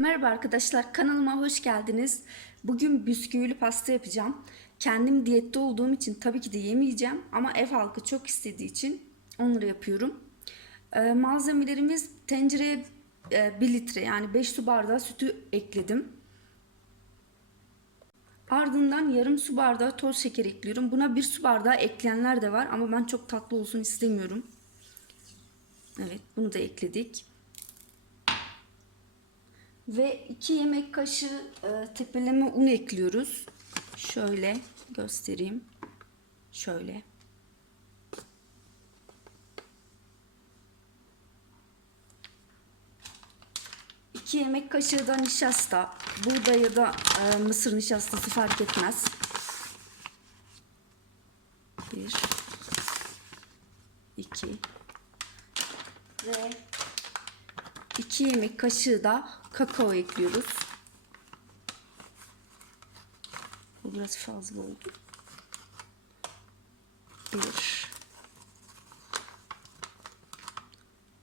Merhaba arkadaşlar, kanalıma hoş geldiniz. Bugün bisküvili pasta yapacağım. Kendim diyette olduğum için tabii ki de yemeyeceğim ama ev halkı çok istediği için onları yapıyorum. Ee, malzemelerimiz tencereye 1 litre yani 5 su bardağı sütü ekledim. Ardından yarım su bardağı toz şeker ekliyorum. Buna bir su bardağı ekleyenler de var ama ben çok tatlı olsun istemiyorum. Evet, bunu da ekledik. Ve 2 yemek kaşığı e, tepeleme un ekliyoruz. Şöyle göstereyim. Şöyle. İki yemek kaşığı da nişasta. Burada ya da e, mısır nişastası fark etmez. Bir. iki Ve 2 yemek kaşığı da kakao ekliyoruz. Bu biraz fazla oldu. 1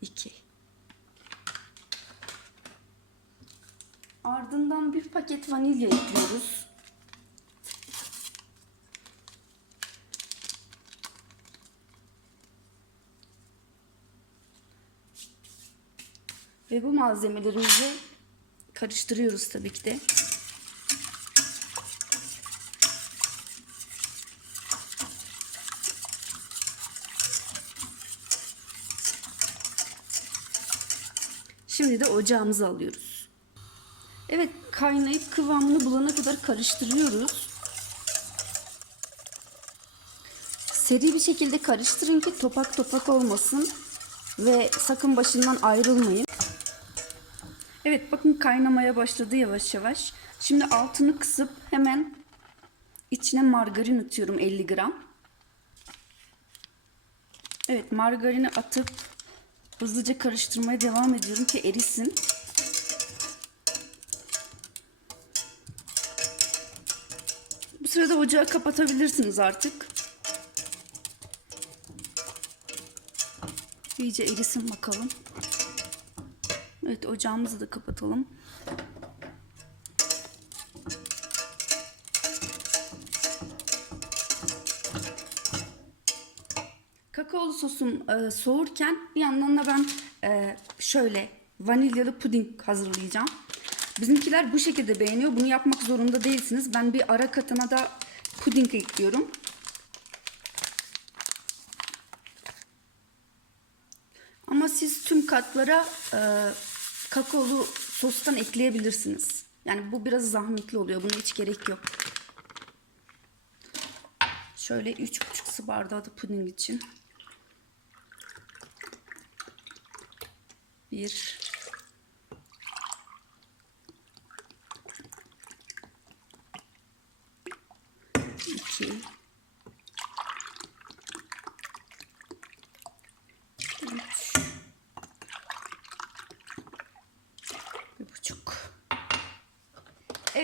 2 Ardından bir paket vanilya ekliyoruz. Ve bu malzemelerimizi karıştırıyoruz tabii ki de. Şimdi de ocağımıza alıyoruz. Evet kaynayıp kıvamını bulana kadar karıştırıyoruz. Seri bir şekilde karıştırın ki topak topak olmasın ve sakın başından ayrılmayın. Evet bakın kaynamaya başladı yavaş yavaş. Şimdi altını kısıp hemen içine margarin atıyorum 50 gram. Evet margarini atıp hızlıca karıştırmaya devam ediyorum ki erisin. Bu sırada ocağı kapatabilirsiniz artık. İyice erisin bakalım. Evet ocağımızı da kapatalım. Kakaolu sosum e, soğurken bir yandan da ben e, şöyle vanilyalı puding hazırlayacağım. Bizimkiler bu şekilde beğeniyor. Bunu yapmak zorunda değilsiniz. Ben bir ara katına da puding ekliyorum. Ama siz tüm katlara e, kakaolu sostan ekleyebilirsiniz. Yani bu biraz zahmetli oluyor. Buna hiç gerek yok. Şöyle 3,5 su bardağı da puding için. 1 2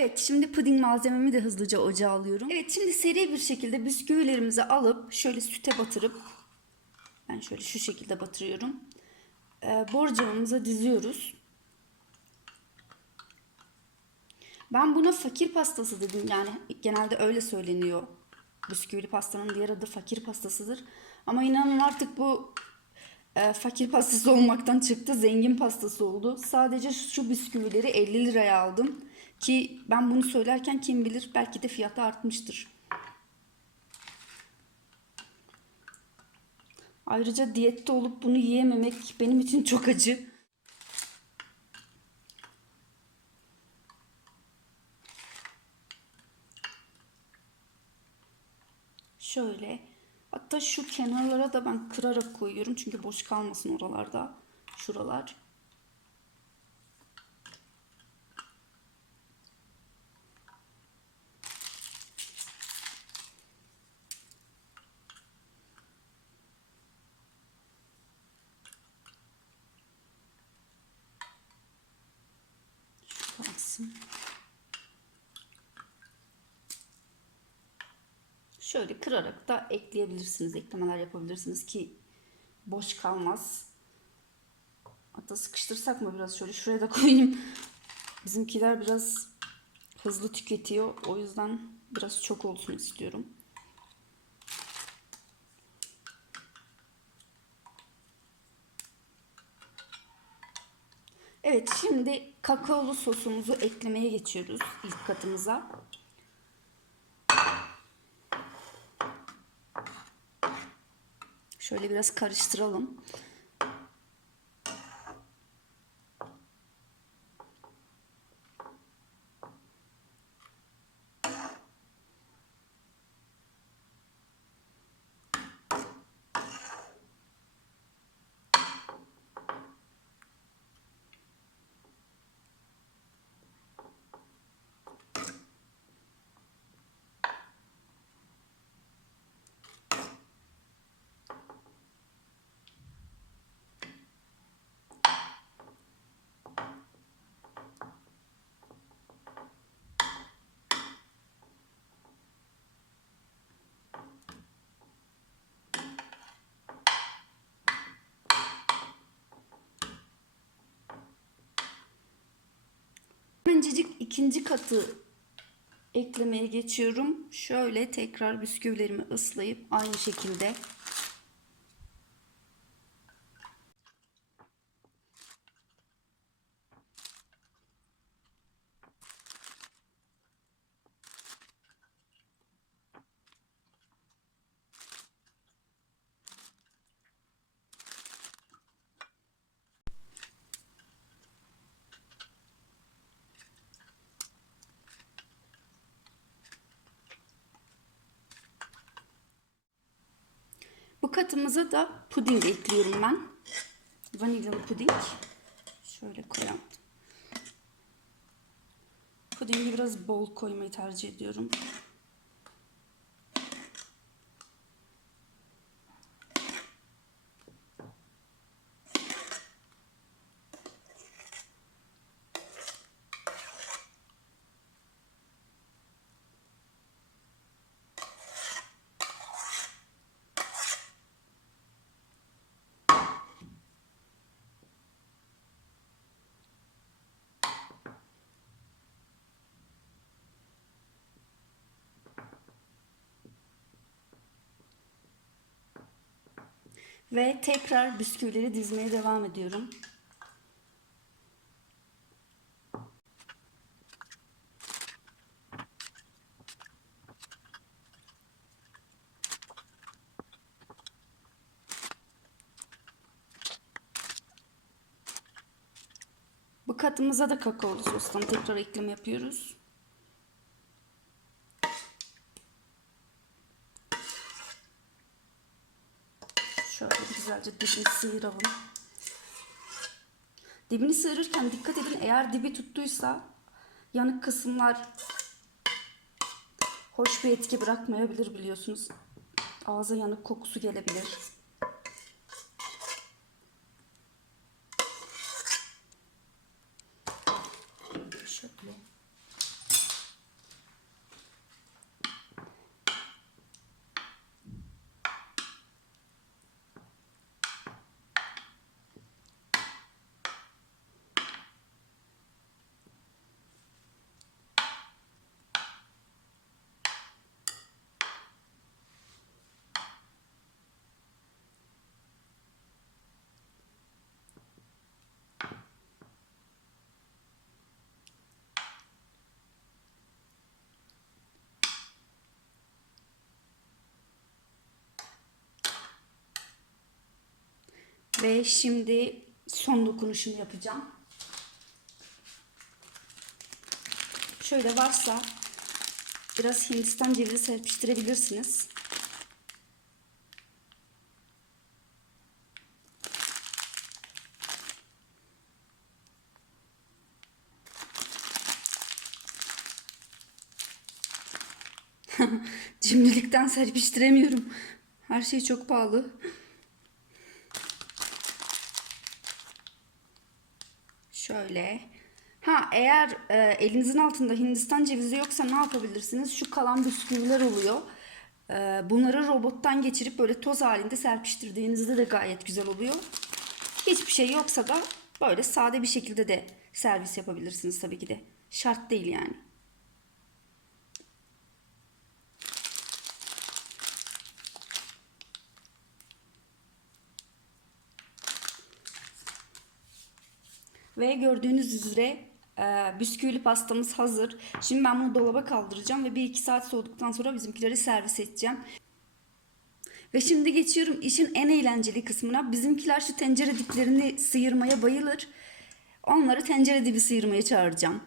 Evet şimdi puding malzememi de hızlıca ocağa alıyorum. Evet şimdi seri bir şekilde bisküvilerimizi alıp şöyle süte batırıp ben şöyle şu şekilde batırıyorum. Ee, borcamımıza diziyoruz. Ben buna fakir pastası dedim yani genelde öyle söyleniyor. Bisküvili pastanın diğer adı fakir pastasıdır. Ama inanın artık bu e, fakir pastası olmaktan çıktı zengin pastası oldu. Sadece şu bisküvileri 50 liraya aldım. Ki ben bunu söylerken kim bilir belki de fiyatı artmıştır. Ayrıca diyette olup bunu yiyememek benim için çok acı. Şöyle. Hatta şu kenarlara da ben kırarak koyuyorum. Çünkü boş kalmasın oralarda. Şuralar. Kalsın. Şöyle kırarak da ekleyebilirsiniz. Eklemeler yapabilirsiniz ki boş kalmaz. Hatta sıkıştırsak mı biraz şöyle şuraya da koyayım. Bizimkiler biraz hızlı tüketiyor. O yüzden biraz çok olsun istiyorum. Evet şimdi kakaolu sosumuzu eklemeye geçiyoruz ilk katımıza. Şöyle biraz karıştıralım. Hemencecik ikinci katı eklemeye geçiyorum. Şöyle tekrar bisküvilerimi ıslayıp aynı şekilde katımıza da puding ekliyorum ben. Vanilyalı puding. Şöyle koyalım. Pudingi biraz bol koymayı tercih ediyorum. Ve tekrar bisküvileri dizmeye devam ediyorum. Bu katımıza da kakaolu sostan tekrar ekleme yapıyoruz. Şöyle güzelce dibini sıyıralım. Dibini sıyırırken dikkat edin eğer dibi tuttuysa yanık kısımlar hoş bir etki bırakmayabilir biliyorsunuz. Ağza yanık kokusu gelebilir. Şöyle. Ve şimdi son dokunuşumu yapacağım. Şöyle varsa biraz Hindistan cevizi serpiştirebilirsiniz. Cimrilikten serpiştiremiyorum. Her şey çok pahalı. Şöyle. Ha eğer e, elinizin altında Hindistan cevizi yoksa ne yapabilirsiniz? Şu kalan bisküviler oluyor. E, bunları robottan geçirip böyle toz halinde serpiştirdiğinizde de gayet güzel oluyor. Hiçbir şey yoksa da böyle sade bir şekilde de servis yapabilirsiniz tabii ki de. Şart değil yani. Ve gördüğünüz üzere e, bisküvili pastamız hazır. Şimdi ben bunu dolaba kaldıracağım ve 1-2 saat soğuduktan sonra bizimkileri servis edeceğim. Ve şimdi geçiyorum işin en eğlenceli kısmına. Bizimkiler şu tencere diplerini sıyırmaya bayılır. Onları tencere dibi sıyırmaya çağıracağım.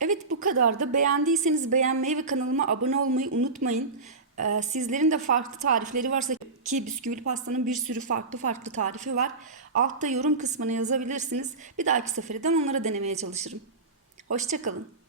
Evet bu kadardı. Beğendiyseniz beğenmeyi ve kanalıma abone olmayı unutmayın. Ee, sizlerin de farklı tarifleri varsa ki bisküvili pastanın bir sürü farklı farklı tarifi var. Altta yorum kısmına yazabilirsiniz. Bir dahaki sefere de onları denemeye çalışırım. Hoşçakalın.